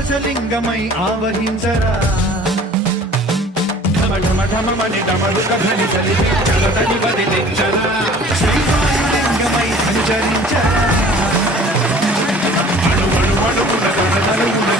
ఆకాశలింగమై ఆవహించరా ఢమ ఢమ ఢమమని డమరుక ధ్వని చలిమి జలదని వదిలించరా శ్రీవాయులింగమై సంచరించరా అణు అణు అణువున గణనలుగున